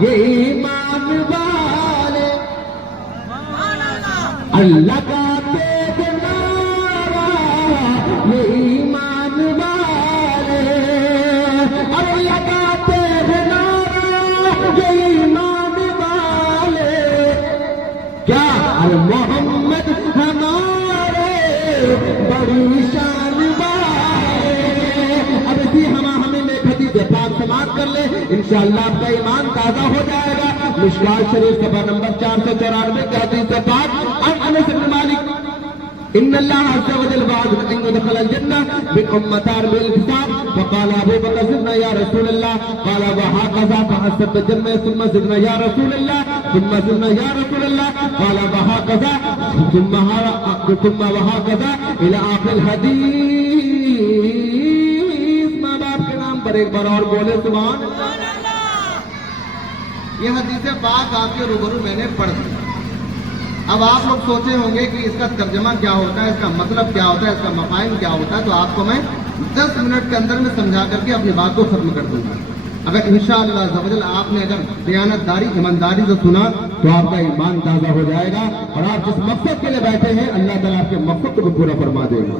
یہ ایمان والے اللہ کا تیز نعرہ یہ ایمان والے اللہ کا تیز نعرہ یہ ایمان والے کیا محمد ہمارے بڑی شان والے اب اسی ہمیں ایک حدیث پاک سماعت کر لے انشاءاللہ آپ کا ایمان تازہ ہو جائے گا مشکوٰۃ شریف صفحہ نمبر 494 کی حدیث پاک عن انس بن مالک ان اللہ عز وجل وعد ان يدخل الجنة من امتان بالحساب فقال ابو بکر زدنا یا رسول اللہ قال وهكذا فحسبت الجنة ثم زدنا یا رسول اللہ ثم زدنا یا رسول اللہ قال وهكذا ثم وهكذا الى آخر الحدیث ماں باپ کے نام پر ایک بار اور بولے سبحان اللہ یہ حدیث پاک آپ کے روبرو میں نے پڑھ دی اب آپ لوگ سوچے ہوں گے کہ اس کا ترجمہ کیا ہوتا ہے اس کا مطلب کیا ہوتا ہے اس کا مفاہیم کیا ہوتا ہے تو آپ کو میں 10 منٹ کے اندر میں سمجھا کر کے اپنی بات کو ختم کر دوں گا اگر انشاءاللہ عز و جل آپ نے اگر دیانتداری ایمانداری سے سنا تو آپ کا ایمان تازہ ہو جائے گا اور آپ جس مقصد کے لیے بیٹھے ہیں اللہ تعالیٰ آپ کے مقصد کو پورا فرما دے گا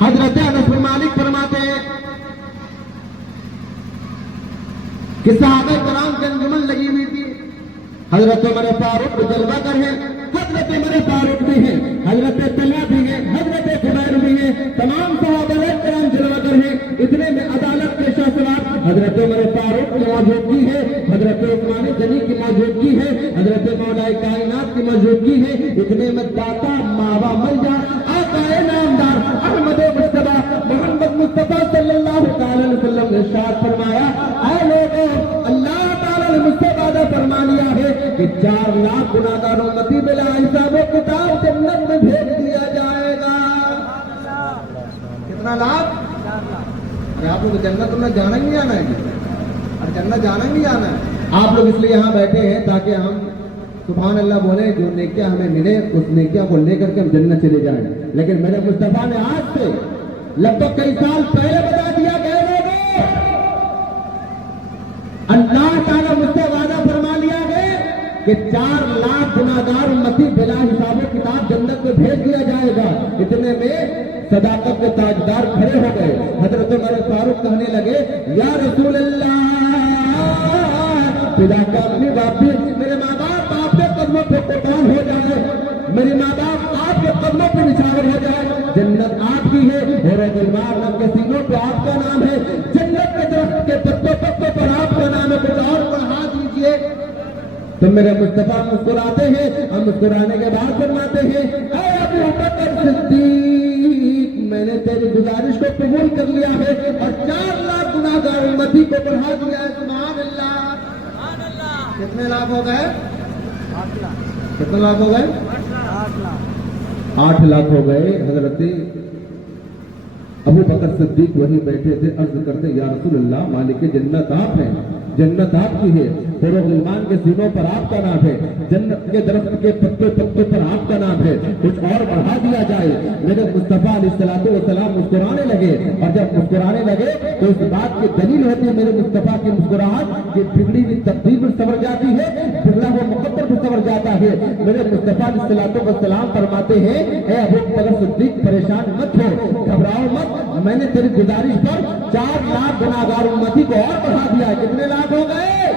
حضرت انس بن مالک فرماتے ہیں کہ صحابہ کرام کے انجمن لگی ہوئی تھی حضرت عمر فاروق جلوہ گر ہیں حضرت عمر فاروق بھی ہیں حضرت طلحہ بھی ہیں حضرت زبیر بھی ہیں تمام صحابہ کرام جلوہ گر ہیں اتنے میں عدالت کے شاہ سوار حضرت عمر فاروق کی موجودگی ہے حضرت عثمان غنی کی موجودگی ہے حضرت مولا کائنات کی موجودگی ہے اتنے میں داتا ماوا ملجا آقا نامدار احمد مصطفیٰ محمد مصطفیٰ صلی اللہ تعالی علیہ وسلم نے ارشاد فرمایا اے لوگوں اللہ تعالی نے مجھ سے وعدہ فرما لیا ہے کہ 4 لاکھ گناہگار امتی بلا حساب و کتاب جنت میں بھیج دیا جائے گا کتنا لاکھ ارے آپ لوگ جنت میں جانا ہی نہیں آنا ہے اور جنت جانا ہی نہیں آنا ہے آپ لوگ اس لیے یہاں بیٹھے ہیں تاکہ ہم سبحان اللہ بولے جو نیکیاں ہمیں ملے اس نیکیاں کو لے کر کے ہم جنت چلے جائیں لیکن میرے مصطفیٰ نے آج سے لگ بھگ کئی سال پہلے بتا دیا گئے اللہ تعالیٰ مجھ سے وعدہ فرما لیا گیا کہ 4 لاکھ گناہگار امتی بلا حساب و کتاب جنت میں بھیج دیا جائے گا اتنے میں صداقت کے تاجدار کھڑے ہو گئے حضرت عمر فاروق کہنے لگے یا رسول اللہ خدا کا اپنی باپ میرے ماں باپ آپ کے قدموں پہ قربان ہو جائے میرے ماں باپ آپ کے قدموں پہ نچھاور ہو جائے جنت آپ کی ہے اور دلوار رب کے سینوں پہ آپ کا نام ہے جنت کے درخت کے پتوں پر آپ کا نام ہے کچھ اور پڑھا دیجیے تو میرے مصطفیٰ مسکراتے ہیں ہم مسکرانے کے بعد فرماتے ہیں اے ابو بکر صدیق میں نے تیری گزارش کو قبول کر لیا ہے اور 4 لاکھ گناہگار امتی کو بڑھا دیا ہے سبحان اللہ کتنے لاکھ ہو گئے 8 لاکھ کتنے لاکھ ہو گئے 8 لاکھ ہو گئے حضرت ابو بکر صدیق وہی بیٹھے تھے عرض کرتے یا رسول اللہ مالک جنت آپ ہیں جنت آپ کی ہے فروغ ایمان کے سینوں پر آپ کا نام ہے جنت کے درخت کے پتوں پر آپ کا نام ہے کچھ اور بڑھا دیا جائے میرے مصطفیٰ علیہ السلام مسکرانے لگے اور جب مسکرانے لگے تو اس بات کی دلیل ہوتی ہے میرے مصطفیٰ کی مسکراہٹ کہ بگڑی ہوئی تقدیر میں سنور جاتی ہے بگڑا ہوا مقدر بھی سنور جاتا ہے میرے مصطفیٰ علیہ السلام فرماتے ہیں اے ابو بکر صدیق پریشان مت ہو گھبراؤ مت میں نے تیری گزارش پر 4 لاکھ گناہگار امتی کو اور بڑھا دیا ہے کتنے لاکھ ہو گئے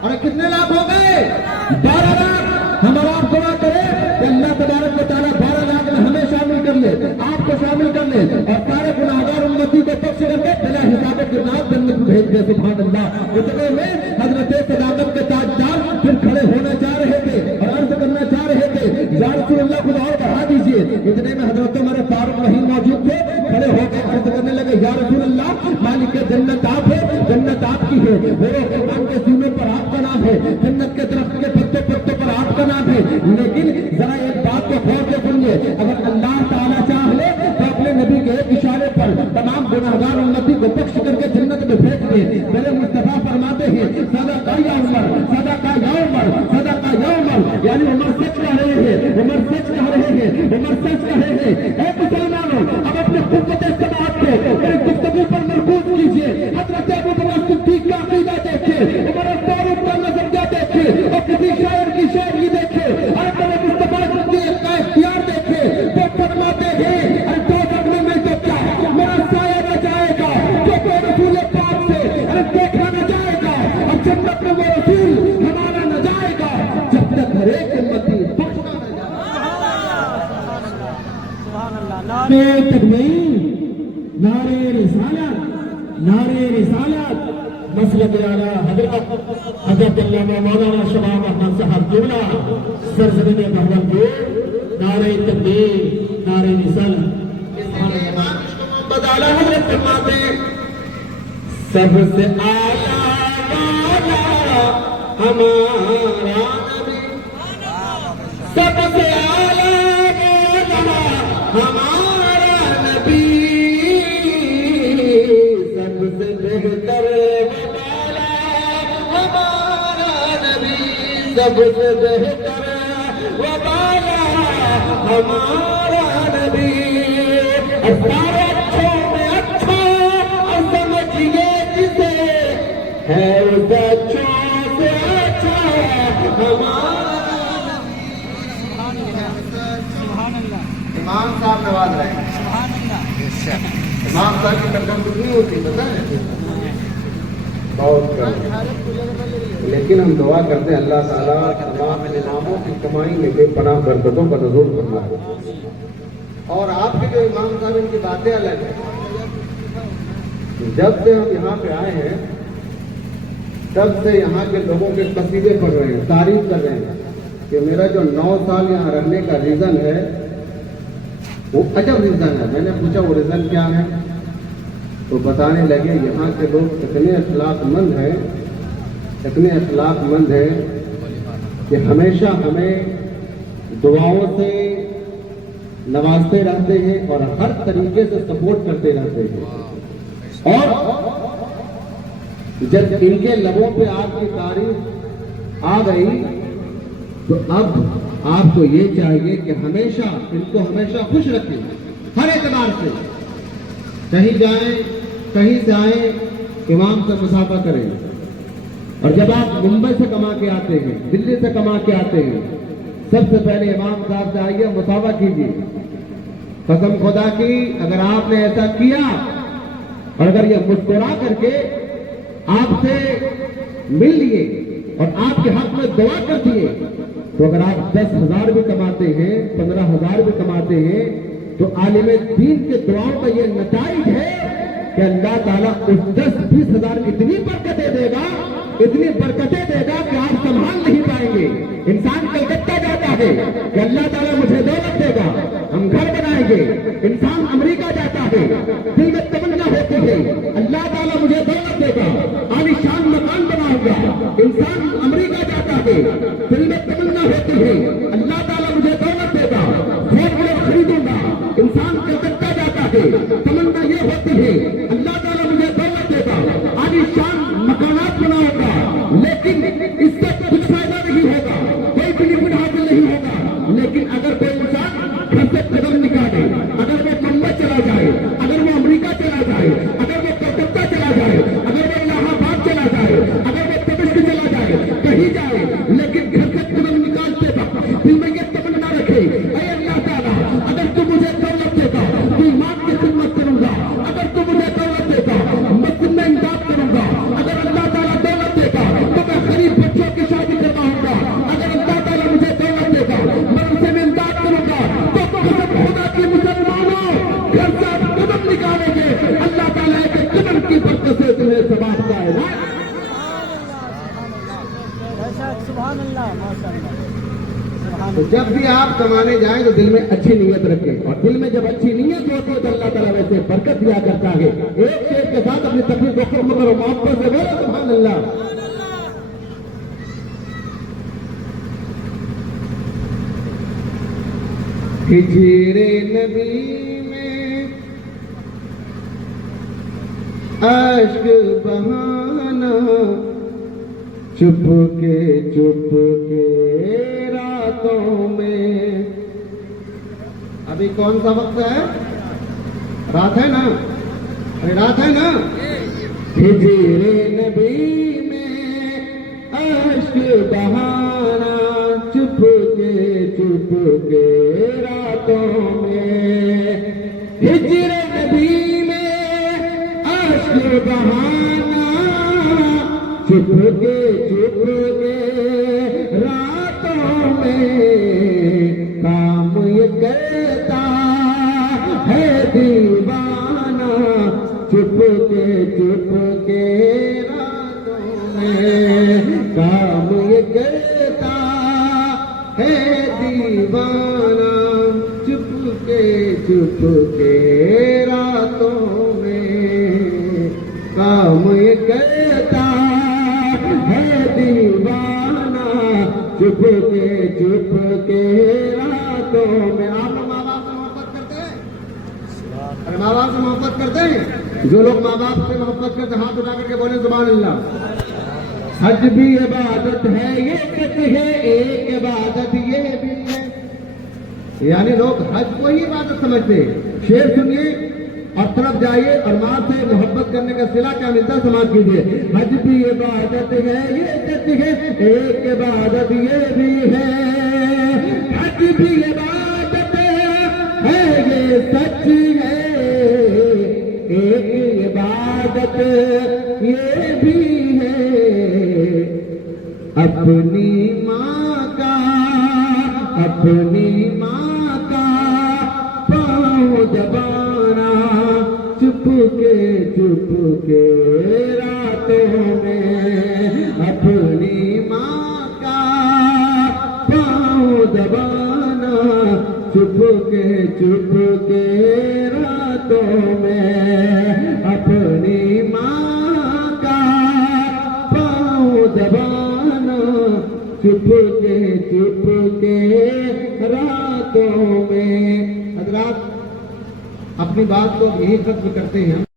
اور کتنے لاکھ ہو گئے 12 لاکھ ہمارا آپ دعا کرے کہ اللہ تبارک و تعالیٰ 12 لاکھ میں ہمیں شامل کر لے آپ کو شامل کر لے اور سارے گناہگار امتی کو بخش کر کے بلا حساب کردار جنت کو بھیج دے سبحان اللہ اتنے میں حضرت صداقت کے تاجدار پھر کھڑے ہونا چاہ رہے تھے اور عرض کرنا چاہ رہے تھے یا رسول اللہ خود اور بڑھا دیجیے اتنے میں حضرت عمر فاروق وہیں موجود تھے کھڑے ہو کے عرض کرنے لگے یا رسول اللہ مالک جنت آپ ہے جنت آپ کی ہے میرے ایمان کے سینے پر آپ کا نام ہے جنت کے درخت کے پتوں پر آپ کا نام ہے لیکن ذرا ایک بات کو غور سے سنیے اگر اللہ تعالیٰ چاہ لے تو اپنے نبی کے ایک اشارے پر تمام گناہگار امتی کو بخش کر کے جنت میں بھیج دے میرے مصطفیٰ فرماتے ہیں صدقہ یا عمر صدقہ یا عمر صدقہ یا عمر یعنی عمر سچ کہہ رہے ہیں عمر سچ کہہ رہے ہیں عمر سچ کہہ رہے ہیں اے مسلمانوں اب اپنے قوت استطاعت کو میری گفتگو پر مرکوز کیجیے حضرت ابو بکر صدیق کا عقیدہ دیکھیے عمر فاروق تکبیر، نعرے رسالت، نعرے رسالت، مسلک اعلیٰ حضرت علامہ مولانا شباب احمد صاحب جملہ سرزمین بہاولپور، نعرے تکبیر، نعرے رسالت۔ اعلیٰ حضرت فرماتے ہیں سب سے اعلیٰ والا ہمارا نبی، سب سے اعلیٰ والا ہمارا نبی، سب سے بہتر والا ہمارا نبی، سب سے بہتر والا ہمارا نبی، سارے اچھوں میں اچھا سمجھیے جسے ہے اس اچھوں سے اچھا ہمارا نبی۔ امام صاحب نواز رہے ہیں، امام صاحب کی ٹکر کتنی ہوتی پتہ ہے؟ بہت کم، لیکن ہم دعا کرتے ہیں اللہ تعالیٰ تمام اماموں کی کمائی میں بے پناہ برکتوں کا نزول فرمائے۔ اور آپ کے جو امام صاحب ان کی باتیں الگ ہیں، جب سے ہم یہاں پہ آئے ہیں تب سے یہاں کے لوگوں کے قصیدے پڑھ رہے ہیں، تعریف کر رہے ہیں کہ میرا جو 9 سال یہاں رہنے کا ریزن ہے وہ عجب ریزن ہے۔ میں نے پوچھا وہ ریزن کیا ہے تو بتانے لگے یہاں کے لوگ اتنے اخلاق مند ہیں، اتنے اخلاق مند ہیں کہ ہمیشہ ہمیں دعاؤں سے نوازتے رہتے ہیں اور ہر طریقے سے سپورٹ کرتے رہتے ہیں۔ اور جب ان کے لبوں پہ آپ کی تعریف آ گئی تو اب آپ کو یہ چاہیے کہ ہمیشہ ان کو ہمیشہ خوش رکھیں، ہر اعتبار سے، کہیں جائیں کہیں سے آئیں امام سے مصافحہ کریں۔ اور جب آپ ممبئی سے کما کے آتے ہیں، دلی سے کما کے آتے ہیں، سب سے پہلے امام صاحب سے آئیے مصافحہ کیجیے۔ قسم خدا کی اگر آپ نے ایسا کیا اور اگر یہ مسکرا کر کے آپ سے مل لیے اور آپ کے حق میں دعا کر دیے تو اگر آپ 10,000 بھی کماتے ہیں، 15,000 بھی کماتے ہیں تو عالم دین کے دعاؤں کا یہ نتائج ہے کہ اللہ تعالیٰ اس 10-20 ہزار اتنی برکتیں دے گا، اتنی برکتیں دے گا کہ آپ سنبھال نہیں پائیں گے۔ انسان کلکتہ جاتا ہے کہ اللہ تعالیٰ مجھے دولت دے گا، ہم گھر بنائیں گے۔ انسان امریکہ جاتا ہے، دل میں تمنا ہوتی ہے اللہ تعالیٰ مجھے دولت دے گا، عالیشان مکان بناؤں گا۔ انسان امریکہ جاتا ہے، دل میں تمنا ہوتی ہے اللہ تعالیٰ مجھے دولت دے گا، فور ویلر خریدوں گا۔ انسان کلکتہ جاتا ہے، تمنا یہ ہوتی ہے اللہ تعالیٰ مجھے دولت دے گا، عالیشان مکانات بناؤں گا، لیکن اس سے کچھ فائدہ نہیں ہوگا، کوئی بینیفٹ حاصل نہیں ہوگا۔ لیکن اگر کوئی انسان گھر سے قدم نکالے، اگر وہ ممبئی چلا جائے، اگر وہ امریکہ چلا جائے، اگر وہ کلکتہ چلا جائے، اگر وہ الہ آباد چلا جائے، اگر وہ تمل چلا جائے، کہیں جائے، لیکن گھر سے قدم نکالتے وقت دل میں یہ تمنا رکھے اے اللہ تعالیٰ اگر تو مجھے دولت دے گا تو ایمان کی خدمت کروں گا، اگر تو مجھے دولت دے گا مسجد میں امداد کروں گا، اگر اللہ تعالیٰ دولت دے گا تو میں غریب بچوں کی شادی کرواؤں گا، اگر اللہ تعالیٰ مجھے دولت دے گا میں ان سے امداد کروں گا۔ تو قسم خدا کی مسلمانوں گھر سے آپ قدم نکالیں گے، اللہ تعالیٰ کے قدم کی برکت سے تمہیں ثواب پائے گا۔ سبحان اللہ، ماشاء اللہ۔ تو جب بھی آپ کمانے جائیں تو دل میں اچھی نیت رکھیں، اور دل میں جب اچھی نیت ہوتی ہے تو اللہ تعالیٰ ویسے برکت دیا کرتا ہے۔ ایک شیر کے ساتھ اپنی تکلیف کو ختم کرو، محبت سے بولو سبحان اللہ۔ ہجر نبی میں اشک بہانا، چپ کے راتوں میں۔ ابھی کون سا وقت ہے؟ رات ہے نا، رات ہے نا۔ ہجر نبی میں اشک بہانا، چپ کے راتوں میں۔ ہجر نبی میں اشک بہانا، چپ کے راتوں میں۔ کام یہ کرتا کے راتوں میں کام یہ کرتا ہے دیوانہ چپ کے راتوں میں کام یہ کرتا ہے دیوانہ چپ کے راتوں میں. آپ لوگ ماں باپ سے محبت کرتے ہیں؟ ارے ماں باپ سے محبت کرتے ہیں؟ جو لوگ ماں باپ سے محبت کرتے ہیں ہاتھ اٹھا کر کے بولے سبحان اللہ. حج بھی عبادت ہے یہ سچ ہے ایک عبادت یہ بھی ہے. یعنی لوگ حج کو ہی عبادت سمجھتے ہیں. شعر سنیے اور طرف جائیے اور ماں سے محبت کرنے کا صلہ کیا ملتا ہے سماعت کیجیے. حج بھی عبادت ہے یہ سچ ہے ایک عبادت یہ بھی ہے. حج بھی عبادت ہے یہ سچ ہے ایک عبادت یہ بھی ہے. اپنی ماں کا پاؤں دبانا چپ کے راتوں میں. اپنی ماں کا پاؤں دبانا چپ کے راتوں میں. اپنی ماں کا پاؤں دبانا چپ کے راتوں میں. حضرات اپنی بات کو یہی ختم کرتے ہیں.